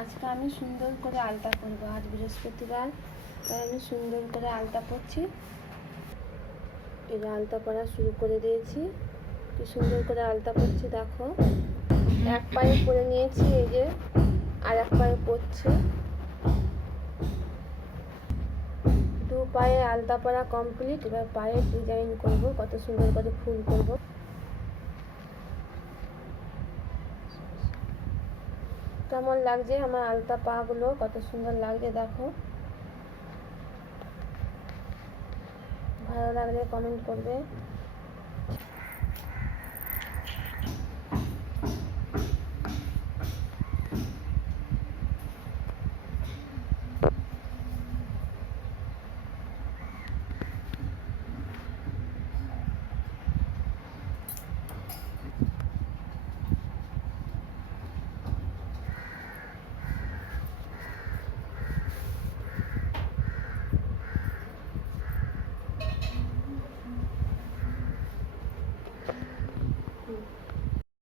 আজকে আমি সুন্দর করে আলতা করব। আজ বৃহস্পতিবার, তাই আমি সুন্দর করে আলতা পরছি এই আলতা পরা শুরু করে দিয়েছি। কি সুন্দর করে আলতা পরছি দেখো। এক পায়ে পরে নিয়েছি, এই যে, আর এক পায়ে পরছি দু পায়ে আলতা পরা কমপ্লিট এবার পায়ে ডিজাইন করব, কত সুন্দর করে ফুল করব। কেমন লাগছে আমার আলতা পাগুলো? কত সুন্দর লাগছে দেখো। ভালো লাগলে কমেন্ট করবে।